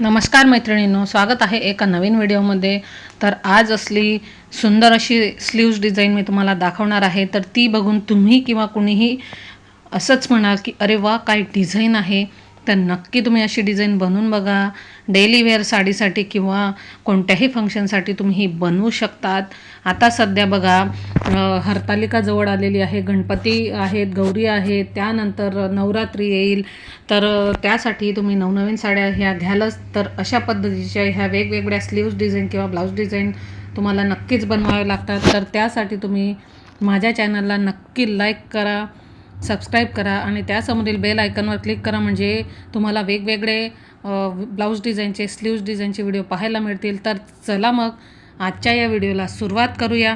नमस्कार मैत्रिणींनो स्वागत आहे एका नवीन व्हिडिओमध्ये. तर आज असली सुंदर अशी स्लीव्ज डिझाईन मी तुम्हाला दाखवणार आहे. तर ती बघून तुम्ही किंवा कुणीही असंच म्हणाल की अरे वा काय डिझाईन आहे. तर नक्की तुम्ही अशी डिझाईन बनवून बघा. डेली वेअर साडीसाठी किंवा कोणत्याही फंक्शनसाठी तुम्ही ही बनवू शकतात. आता सध्या बघा हरतालिका जवळ आलेली आहे गणपती आहेत गौरी आहेत त्यानंतर नवरात्री येईल. तर त्यासाठी तुम्ही नवनवीन साड्या ह्या घ्यालच. तर अशा पद्धतीच्या ह्या वेगवेगळ्या स्लीव्ज डिझाईन किंवा ब्लाऊज डिझाईन तुम्हाला नक्कीच बनवावे लागतात. तर त्यासाठी तुम्ही माझ्या चॅनलला नक्की लाईक करा. सबस्क्राईब करा आणि त्यासमोरील बेल आयकनवर क्लिक करा म्हणजे तुम्हाला वेगवेगळे ब्लाऊज डिझाईनचे स्लीव्ज डिझाईनचे व्हिडिओ पाहायला मिळतील. तर चला मग आजच्या या व्हिडिओला सुरुवात करूया.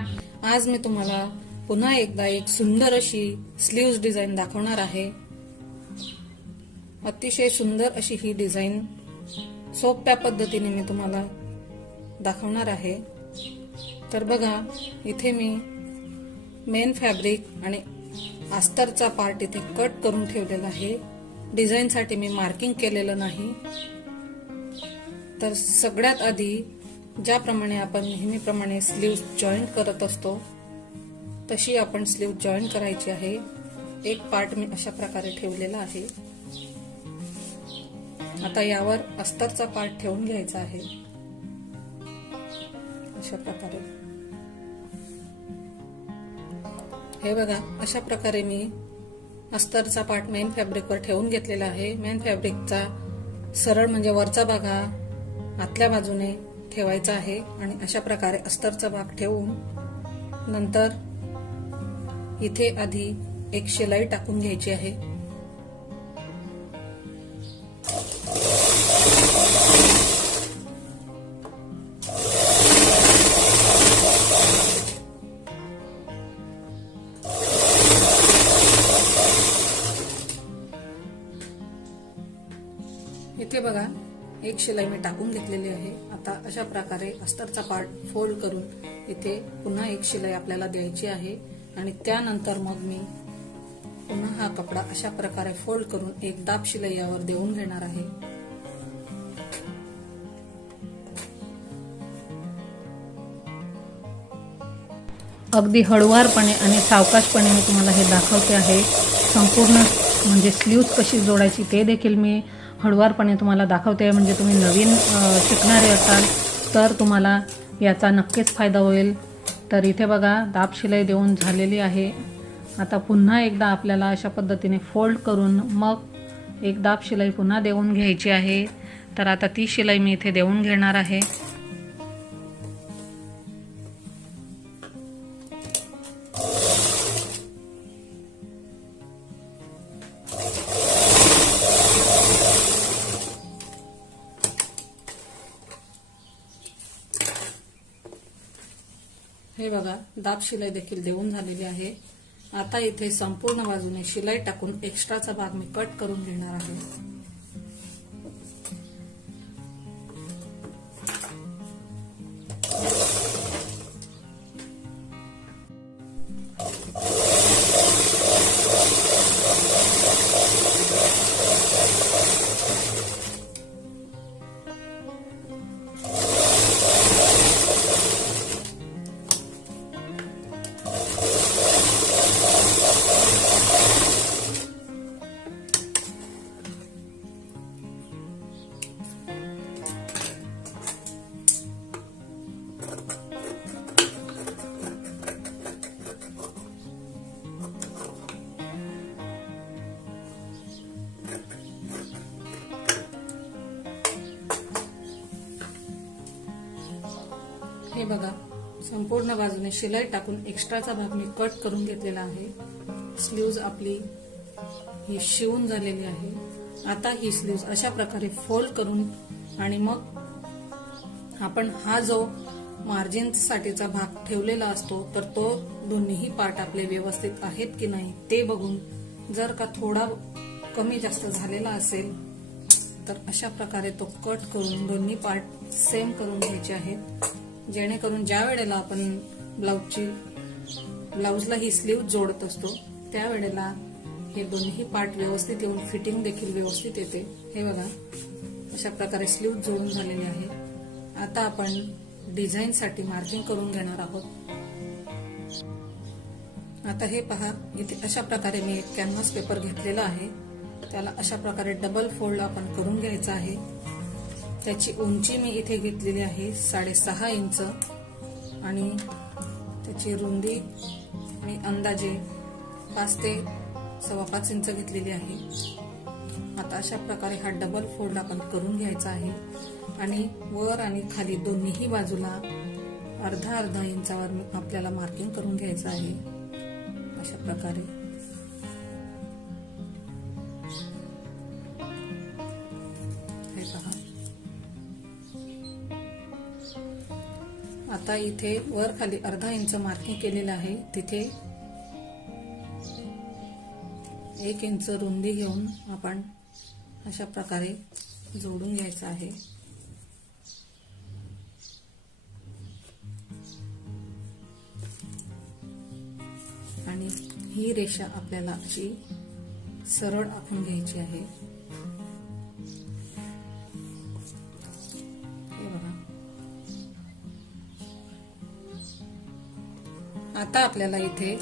आज मी तुम्हाला पुन्हा एकदा एक सुंदर अशी स्लीव्ज डिझाईन दाखवणार आहे. अतिशय सुंदर अशी ही डिझाईन सोप्या पद्धतीने मी तुम्हाला दाखवणार आहे. तर बघा इथे मी मेन फॅब्रिक आणि अस्तरचा पार्ट इथे कट करून ठेवलेला आहे. डिझाईनसाठी मी मार्किंग केलेलं नाही. तर सगळ्यात आधी ज्याप्रमाणे आपण नेहमीप्रमाणे स्लीव जॉईंट करत असतो तशी आपण स्लीव जॉईंट करायची आहे. एक पार्ट मी अशा प्रकारे ठेवलेला आहे. आता यावर अस्तरचा पार्ट ठेवून घ्यायचा आहे. अशा प्रकारे. हे बघा अशा प्रकारे मी अस्तरचा पार्ट मेन फॅब्रिकवर ठेवून घेतलेला आहे. मेन फॅब्रिकचा सरळ म्हणजे वरचा भाग हा आतल्या बाजूने ठेवायचा आहे आणि अशा प्रकारे अस्तरचा भाग ठेवून नंतर इथे आधी एक शिलाई टाकून घ्यायची आहे. शिलाई मी टाकून घेतलेली आहे. आता अशा प्रकारे अस्तरचा पार्ट फोल्ड करून इथे पुन्हा एक शिलाई आपल्याला द्यायची आहे. आणि त्यानंतर मग मी पुन्हा हा कपडा अशा प्रकारे फोल्ड करून एक दाब शिलाई यावर देऊन घेणार आहे. अगदी हळुवारपणे आणि सावकाशपणे मी तुम्हाला हे दाखवते आहे. संपूर्ण म्हणजे स्लीव्ज कशी जोडायची ते देखील मी हळुवारपणे तुम्हाला दाखवते. आहे म्हणजे तुम्ही नवीन शिकणारे असाल तर तुम्हाला याचा नक्कीच फायदा होईल. तर इथे बघा दाब शिलाई देऊन झालेली आहे. आता पुन्हा एकदा आपल्याला अशा पद्धतीने फोल्ड करून मग एक दाब शिलाई पुन्हा देऊन घ्यायची आहे. तर आता ती शिलाई मी इथे देऊन घेणार आहे. हे बघा दाब शिलाई देखील देऊन झालेली आहे. आता इथे संपूर्ण बाजूने शिलाई टाकून एक्स्ट्राचा भाग मी कट करून घेणार आहे. हे बघा संपूर्ण बाजूने शिलाई टाकून एक्स्ट्राचा भाग मी कट करून घेतलेला आहे. स्लीव्ज आपली ही शिवून झालेली आहे. आता ही स्लीव्ज अशा प्रकारे फोल्ड करून आणि मग आपण हा जो मार्जिन साठीचा भाग ठेवलेला असतो तर तो दोन्हीही पार्ट आपले व्यवस्थित आहेत की नाही ते बघून जर का थोडा कमी जास्त झालेला असेल तर अशा प्रकारे तो कट करून दोन्ही पार्ट सेम करून घ्यायचे आहेत. जेणेकरून ज्या वेळेला आपण ब्लाऊजची ब्लाऊजला ही स्लीव जोडत असतो त्यावेळेला हे दोन्ही पार्ट व्यवस्थित येऊन फिटिंग देखील व्यवस्थित येते. हे बघा अशा प्रकारे स्लीव जोडून झालेली आहे. आता आपण डिझाईनसाठी मार्किंग करून घेणार आहोत. आता हे पहा इथे अशा प्रकारे मी एक कॅनव्हास पेपर घेतलेला आहे. त्याला अशा प्रकारे डबल फोल्ड आपण करून घ्यायचा आहे. त्याची उंची मी इथे घेतलेली आहे साडेसहा इंच. आणि त्याची रुंदी मी अंदाजे पाच ते सव्वा पाच इंच घेतलेली आहे. आता अशा प्रकारे हा डबल फोल्ड आपण करून घ्यायचा आहे. आणि वर आणि खाली दोन्हीही बाजूला अर्धा अर्धा इंचावर आपल्याला मार्किंग करून घ्यायचं आहे. अशा प्रकारे. आता इथे वर खाली अर्धा इंच मार्किंग केलेलं आहे. तिथे एक इंच रुंदी घेऊन आपण अशा प्रकारे जोडून घ्यायचं आहे. आणि ही रेषा आपल्याला अशी सरळ आखून घ्यायची आहे. आता आपल्याला इथे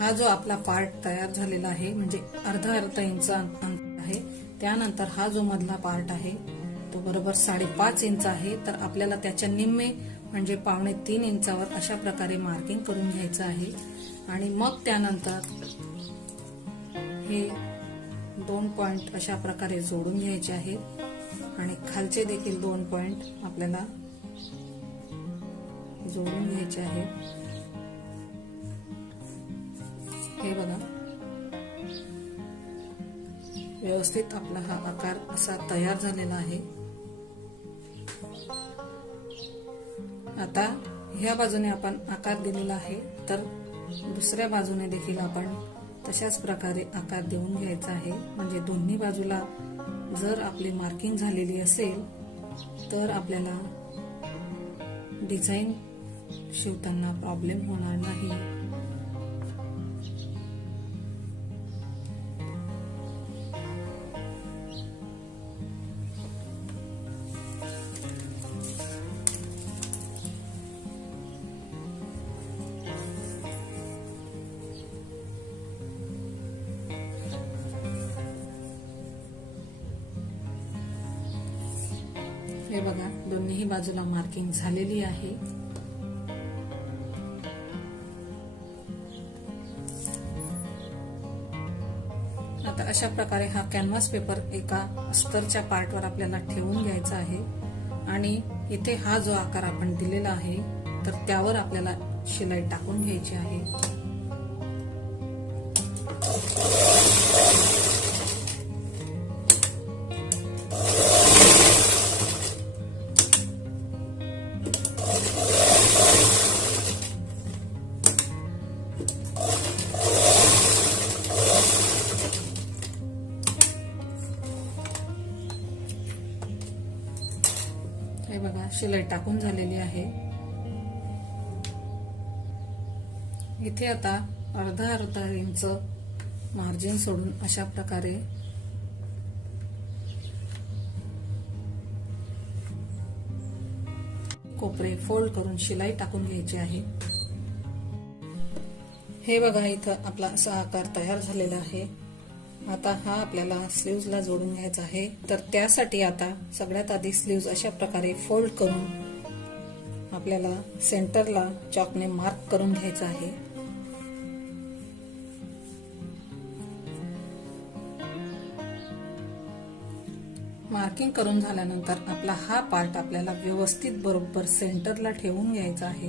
हा जो आपला पार्ट तयार झालेला आहे म्हणजे अर्धा अर्धा इंच अंतर आहे त्यानंतर हा जो मधला पार्ट आहे तो बरोबर साडेपाच इंच आहे. तर आपल्याला त्याच्या निम्मे म्हणजे पावणे तीन इंचावर अशा प्रकारे मार्किंग करून घ्यायचं आहे. आणि मग त्यानंतर हे दोन पॉइंट अशा प्रकारे जोडून घ्यायचे आहेत आणि खालचे देखील दोन पॉइंट आपल्याला जोडून घ्यायचे आहेत हे बघा. व्यवस्थित आपला हा आकार असा तयार झालेला आहे. आता ह्या बाजूने आपण आकार दिलेला आहे तर दुसऱ्या बाजूने देखील आपण तशाच प्रकारे आकार देऊन घ्यायचा आहे. म्हणजे दोन्ही बाजूला जर आपली मार्किंग झालेली असेल तर आपल्याला डिझाईन शिवताना प्रॉब्लेम होणार नाही. बघा दोन्ही बाजूला मार्किंग झालेली आहे. आता अशा प्रकारे हा कॅनव्हास पेपर एका अस्तरच्या पार्टवर आपल्याला ठेवून घ्यायचा आहे. आणि इथे हा जो आकार आपण दिलेला आहे तर त्यावर आपल्याला शिलाई टाकून घ्यायची आहे. शिलाई टाकून झालेली आहे. इथे आता अर्धा अर्धा इंच मार्जिन सोडून अशा प्रकारे कोपरे फोल्ड करून शिलाई टाकून घ्यायची आहे. हे बघा इथं आपला असा आकार तयार झालेला आहे. आता हा आपल्याला स्लीव्जला जोडून घ्यायचा आहे. तर त्यासाठी आता सगळ्यात आधी स्लीव्ज अशा प्रकारे फोल्ड करून आपल्याला सेंटरला चॉकने मार्क करून घ्यायचा आहे. मार्किंग करून झाल्यानंतर आपला हा पार्ट आपल्याला व्यवस्थित बरोबर सेंटरला ठेवून घ्यायचा आहे.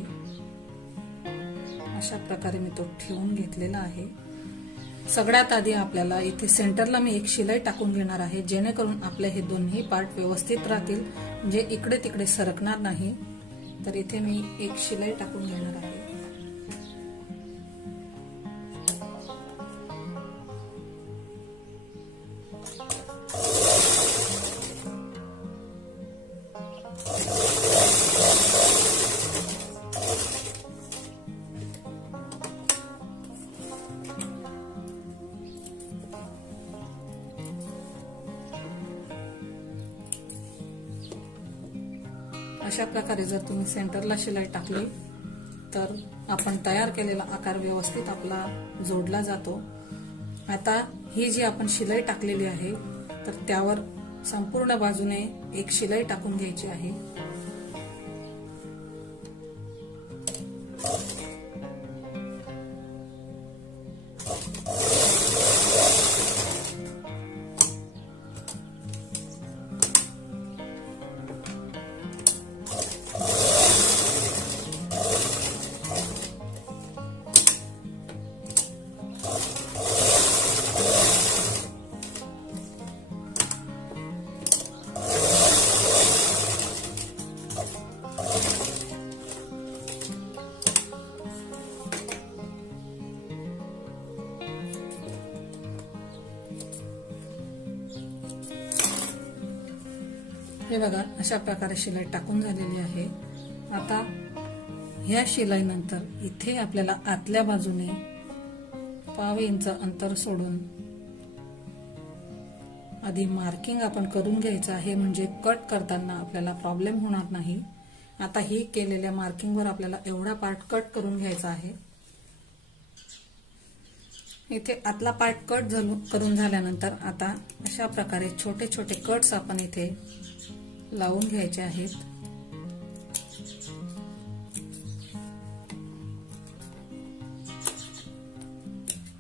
अशा प्रकारे मी तो ठेवून घेतलेला आहे. सगळ्यात आधी आपल्याला इथे सेंटरला मी एक शिलाई टाकून घेणार आहे जेणेकरून आपले हे दोन्ही पार्ट व्यवस्थित राहतील म्हणजे इकडे तिकडे सरकणार नाही. तर इथे मी एक शिलाई टाकून घेणार आहे. अशा प्रकारे जर तुम्ही सेंटरला शिलाई टाकली तर आपण तयार केलेला आकार व्यवस्थित आपला जोडला जातो. आता ही जी आपण शिलाई टाकलेली आहे तर त्यावर संपूर्ण बाजूने एक शिलाई टाकून घ्यायची आहे. हे बघा अशा प्रकारे शिलाई टाकून झालेली आहे. आता ह्या शिलाईनंतर इथे आपल्याला आतल्या बाजूने पाव इंच अंतर सोडून आधी मार्किंग आपण करून घ्यायचं आहे म्हणजे कट करताना आपल्याला प्रॉब्लेम होणार नाही. आता ही केलेल्या मार्किंगवर आपल्याला एवढा पार्ट कट करून घ्यायचा आहे. इथे आतला पार्ट कट करून झाल्यानंतर आता अशा प्रकारे छोटे छोटे कट्स आपण इथे लावून घ्यायचे आहेत.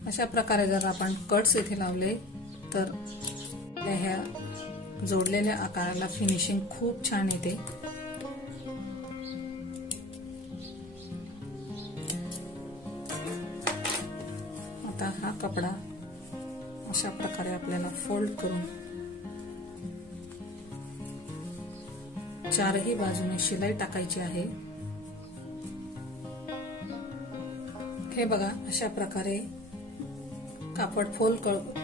अशा प्रकारे जर आपण कट्स इथे लावले तर ह्या जोडलेल्या आकाराला फिनिशिंग खूप छान येते. आता हा कपडा अशा प्रकारे आपल्याला फोल्ड करून चारही बाजूने शिलाई टाकायची आहे. हे बघा अशा प्रकारे कापड फोल्ड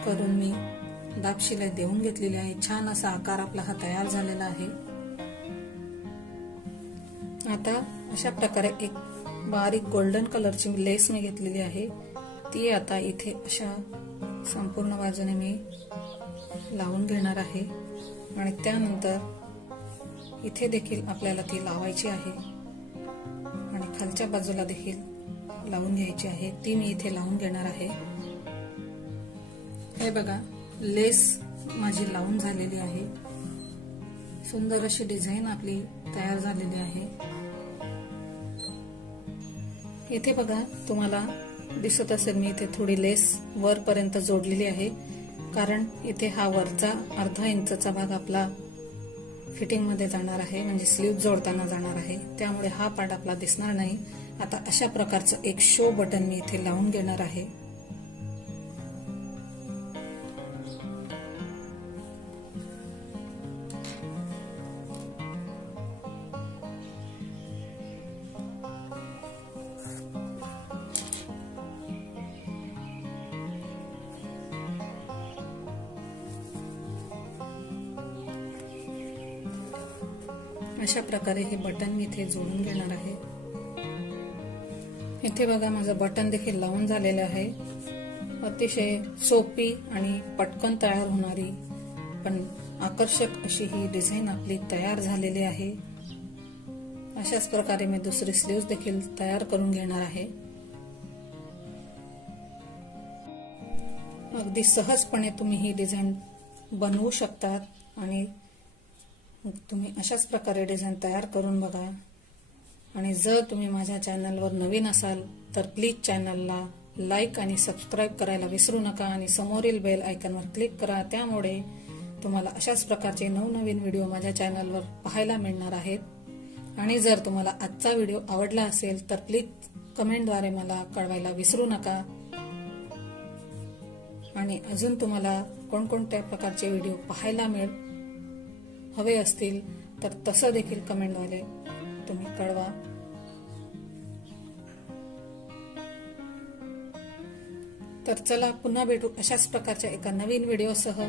करून मी दाब शिलाई देऊन घेतलेली आहे. छान असा आकार आपला हा तयार झालेला आहे. आता अशा प्रकारे एक बारीक गोल्डन कलरची लेस मी घेतलेली आहे. ती आता इथे अशा संपूर्ण बाजूने मी लावून घेणार आहे. आणि त्यानंतर इथे देखील आपल्याला ती लावायची आहे. आणि खालच्या बाजूला देखील लावून घ्यायची आहे. ती मी इथे लावून घेणार आहे. हे बघा लेस माझी लावून झालेली आहे. सुंदर अशी डिझाईन आपली तयार झालेली आहे. इथे बघा तुम्हाला दिसत असेल मी इथे थोडी लेस वरपर्यंत जोडलेली आहे. कारण इथे हा वरचा अर्धा इंचचा भाग आपला फिटिंगमध्ये जाणार आहे म्हणजे स्लीव जोडताना जाणार आहे. त्यामुळे हा पार्ट आपला दिसणार नाही. आता अशा प्रकारचं एक शो बटन मी इथे लावून घेणार आहे. अशा प्रकारे हे बटन मी इथे जोडून घेणार आहे. इथे बघा माझं बटन देखील लावून झालेलं आहे. अतिशय सोपी आणि पटकन तयार होणारी पण आकर्षक अशी ही डिझाईन आपली तयार झालेली आहे. अशाच प्रकारे मी दुसरी स्लीव्ह देखील तयार करून घेणार आहे. अगदी सहजपणे तुम्ही ही डिझाईन बनवू शकतात आणि मग तुम्ही अशाच प्रकारे डिझाईन तयार करून बघा. आणि जर तुम्ही माझ्या चॅनलवर नवीन असाल तर प्लीज चॅनलला लाईक आणि सबस्क्राईब करायला विसरू नका आणि समोरील बेल आयकॉनवर क्लिक करा. त्यामुळे तुम्हाला अशाच प्रकारचे नवनवीन व्हिडिओ माझ्या चॅनलवर पाहायला मिळणार आहेत. आणि जर तुम्हाला आजचा व्हिडिओ आवडला असेल तर प्लीज कमेंटद्वारे मला कळवायला विसरू नका. आणि अजून तुम्हाला कोणकोणत्या प्रकारचे व्हिडिओ पाहायला मिळ हवे असतील तर तसं देखील कमेंटद्वारे तुम्ही कळवा. तर चला पुन्हा भेटू अशाच प्रकारच्या एका नवीन व्हिडिओसह.